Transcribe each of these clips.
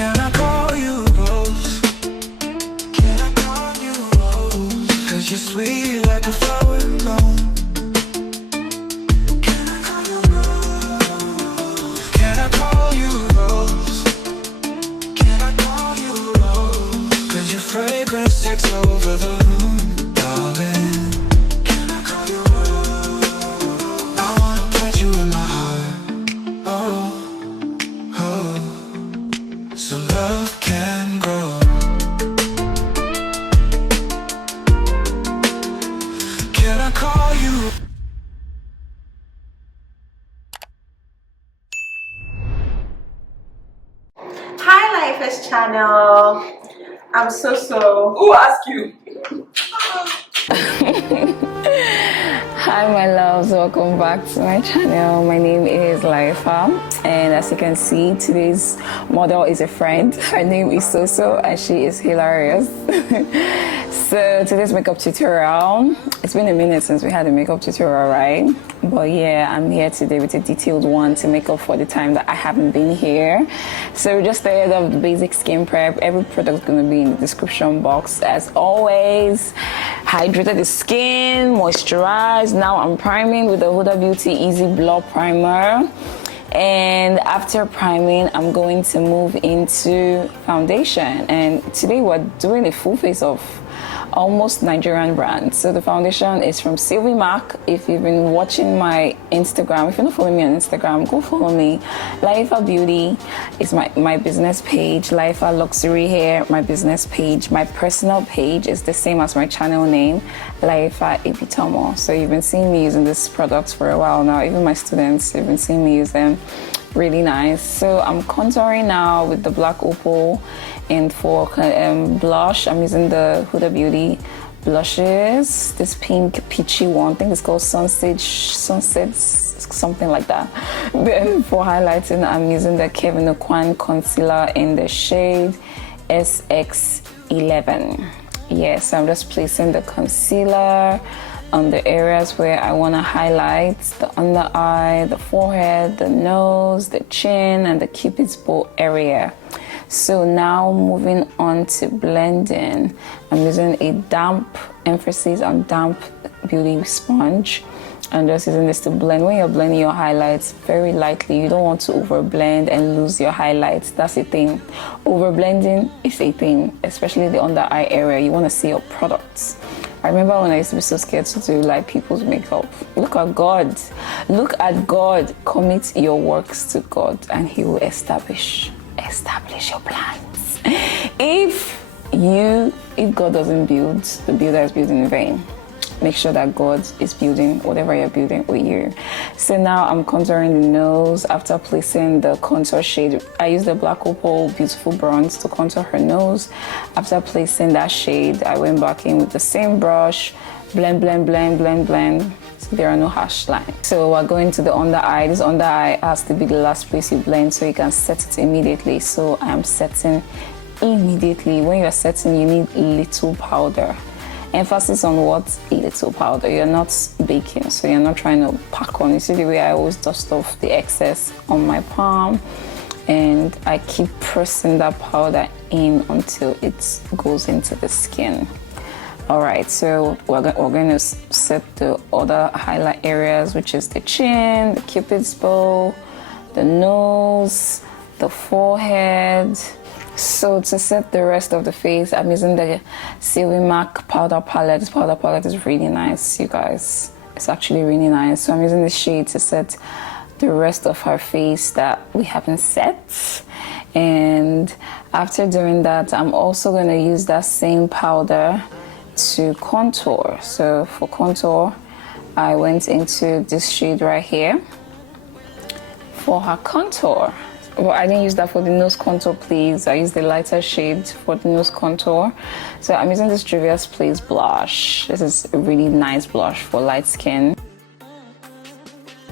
Can I call you Rose? Can I call you Rose? 'Cause you're sweet like a flower blown. Can I call you Rose? Can I call you Rose? Can I call you Rose? 'Cause your fragrance takes over the room, darling. Can I call you Rose? I wanna put you in my heart. Oh, oh, so love can grow. Can I call you? Hi Life's channel. I'm so Who asked you? Hi my loves, welcome back to my channel. My name is Laifa, and as you can see, today's model is a friend. Her name is Soso and she is hilarious. So today's makeup tutorial, it's been a minute since we had a makeup tutorial, right? But yeah, I'm here today with a detailed one to make up for the time that I haven't been here. So we just started off the basic skin prep. Every product is going to be in the description box as always. Hydrated the skin, moisturized. Now I'm priming with the Hudabeauty Easy Blur Primer. And after priming, I'm going to move into foundation. And today we're doing a full face of almost Nigerian brand. So the foundation is from Sylvimak. If you've been watching my Instagram, if you're not following me on Instagram, go follow me. Beauty is my business page. Laifa Luxury Hair, my business page. My personal page is the same as my channel name, Laifa Epitomo. So you've been seeing me using this product for a while now. Even my students, you've been seeing me use them. Really nice. So I'm contouring now with the black opal, and for blush I'm using the Hudabeauty blushes, this pink peachy one. I think it's called sunset something like that. Then for highlighting I'm using the Kevyn Aucoin concealer in the shade SX11. Yes, I'm just placing the concealer on the areas where I want to highlight: the under eye, the forehead, the nose, the chin, and the cupid's bow area. So now moving on to blending, I'm using a damp, emphasis on damp beauty sponge. I'm just using this to blend. When you're blending your highlights very lightly, you don't want to over blend and lose your highlights. That's a thing. Over blending is a thing, especially the under eye area. You want to see your products. I remember when I used to be so scared to do like people's makeup. Look at God. Look at God. Commit your works to God and He will establish your plans. If God doesn't build, the builder is building in vain. Make sure that God is building whatever you're building with you. So now I'm contouring the nose. After placing the contour shade, I used the black opal beautiful bronze to contour her nose. After placing that shade, I went back in with the same brush, blend, blend, blend, blend, blend. So there are no harsh lines. So we're going to the under eye. This under eye has to be the last place you blend so you can set it immediately. So I'm setting immediately. When you're setting, you need little powder. Emphasis on what? Little powder. You're not baking, so you're not trying to pack on. You see the way I always dust off the excess on my palm, and I keep pressing that powder in until it goes into the skin. All right, so we're going to set the other highlight areas, which is the chin, the cupid's bow, the nose, the forehead. So to set the rest of the face, I'm using the Sylvimak powder palette. This powder palette is really nice, you guys. It's actually really nice. So I'm using this shade to set the rest of her face that we haven't set. And after doing that, I'm also going to use that same powder to contour. So for contour, I went into this shade right here for her contour. Well, I didn't use that for the nose contour, please. I used the lighter shade for the nose contour. So I'm using this Juvia's Place blush. This is a really nice blush for light skin.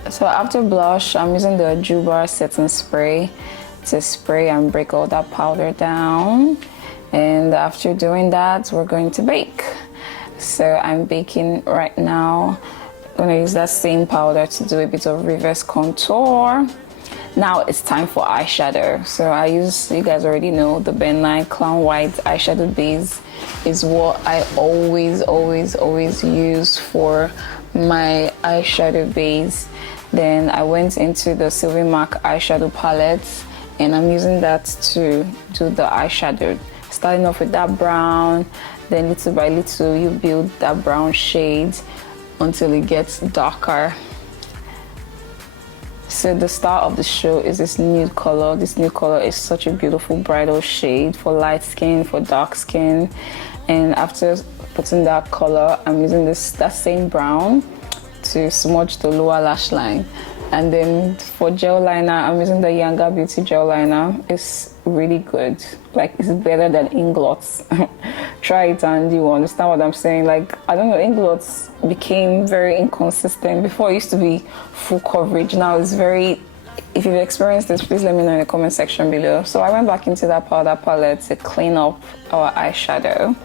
So after blush, I'm using the Avour setting spray to spray and break all that powder down. And after doing that, we're going to bake. So I'm baking right now. I'm going to use that same powder to do a bit of reverse contour. Now it's time for eyeshadow. So I use, you guys already know, the Ben 9 Clown White eyeshadow base is what I always use for my eyeshadow base. Then I went into the Sylvimak eyeshadow palette and I'm using that to do the eyeshadow. Starting off with that brown, then little by little you build that brown shade until it gets darker. So the star of the show is this nude color. This nude color is such a beautiful bridal shade for light skin, for dark skin. And after putting that color, I'm using that same brown to smudge the lower lash line. And then for gel liner, I'm using the Yangabeauty gel liner. It's really good. Like, it's better than Inglots. Try it and you will understand what I'm saying. Like, I don't know, Inglots became very inconsistent. Before it used to be full coverage. Now it's very, if you've experienced this, please let me know in the comment section below. So I went back into that powder palette to clean up our eyeshadow.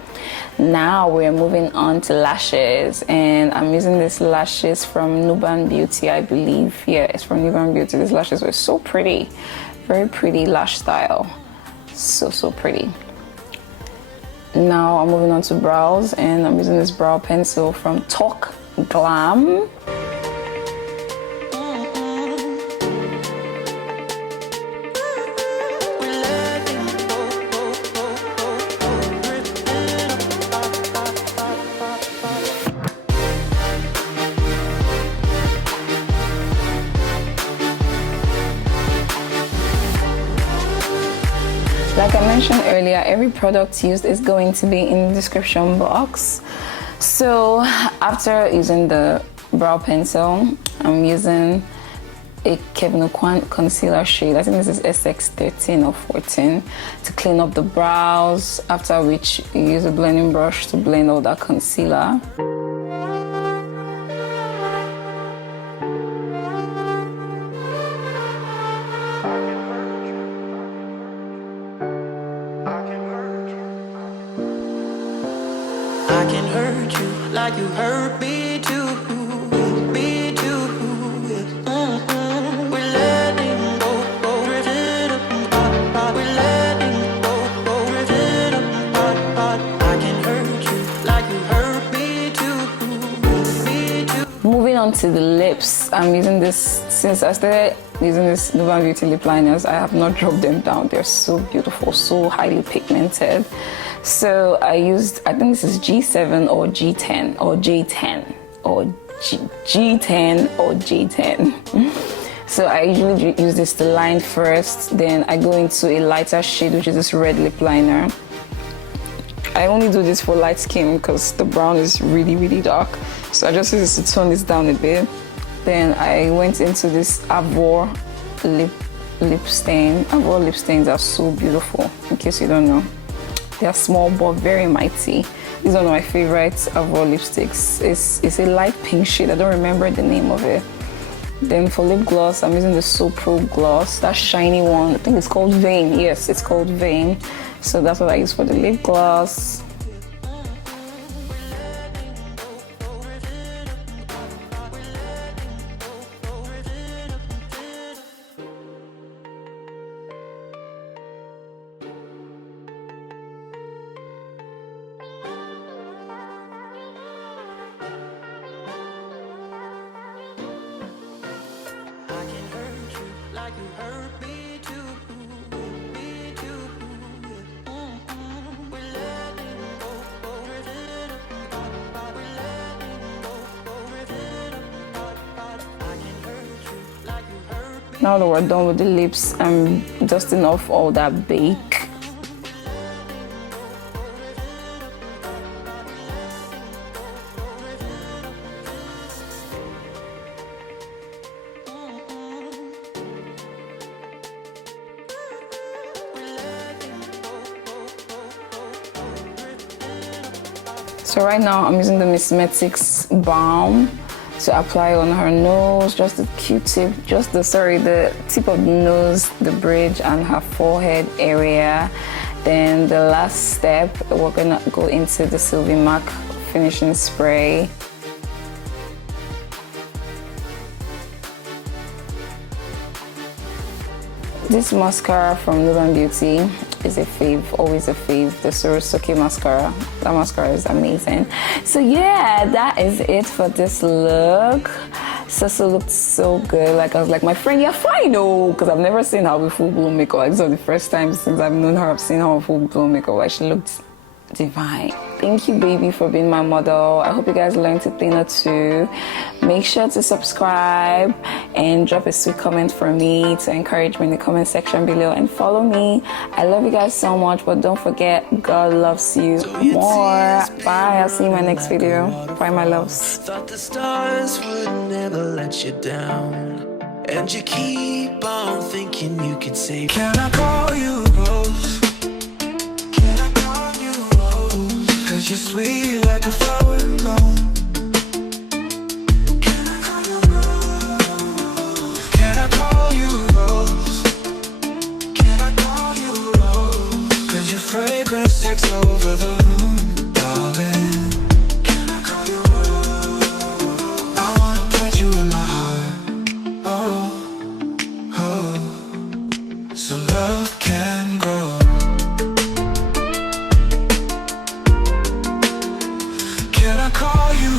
Now we're moving on to lashes, and I'm using these lashes from Nuban Beauty, I believe. Yeah, it's from Nuban Beauty. These lashes were so pretty. Very pretty lash style. So pretty. Now I'm moving on to brows, and I'm using this brow pencil from Talk Glam. Like I mentioned earlier, every product used is going to be in the description box. So after using the brow pencil, I'm using a Kevyn Aucoin concealer shade. I think this is SX13 or 14 to clean up the brows, after which you use a blending brush to blend all that concealer. I can hurt you like you hurt me too, me too. We're letting go, drifting apart. We're letting go, drifting apart. I can hurt you like you hurt me too, me too. Moving on to the lips, I'm using this, since I started using this Nuban Beauty lip liners, I have not dropped them down. They're so beautiful, so highly pigmented. So I used, I think this is G7 or G10 or J10 or G10 or J10. So I usually use this to line first, then I go into a lighter shade, which is this red lip liner. I only do this for light skin because the brown is really dark. So I just use this to tone this down a bit. Then I went into this Avour lip stain. Avour lip stains are so beautiful, in case you don't know. They are small but very mighty. This is one of my favorite Avour lipsticks. It's a light pink shade. I don't remember the name of it. Then for lip gloss, I'm using the So Pro gloss. That shiny one. I think it's called Vein. Yes, it's called Vein. So that's what I use for the lip gloss. Like you hurt me too, me too. We're letting go, drifting apart. We're letting go, drifting apart. I can hurt you like you hurt me. Now that we're done with the lips, I'm dusting off all that bake. So right now I'm using the Cosmetics balm to apply on her nose, just the Q-tip, the tip of the nose, the bridge, and her forehead area. Then the last step, we're gonna go into the Sylvimak finishing spray. This mascara from Nuban Beauty is a fave, always a fave. The Sorosuke mascara. That mascara is amazing. So yeah, that is it for this look. Sasso looked so good. Like I was like, my friend, you're fine, oh, because I've never seen her with full-blown makeup. Like, this was the first time since I've known her I've seen her with full-blown makeup. Like, she looked divine. Thank you, baby, for being my model. I hope you guys learned a thing or two. Make sure to subscribe and drop a sweet comment for me to encourage me in the comment section below, and follow me. I love you guys so much, but don't forget, God loves you more. Bye. I'll see you in my next video. Bye, my loves. Thought the stars would never let you down, and you keep on thinking you could save. Can I call you Rose? Can I call you Rose? 'Cause you're sweet like a flower blown. Can I call you Rose? Can I call you Rose? Can I call you Rose? 'Cause your fragrance takes over the room, darling. Can I call you Rose? I wanna put you in my heart. Oh, oh, so love can grow. Can I call you?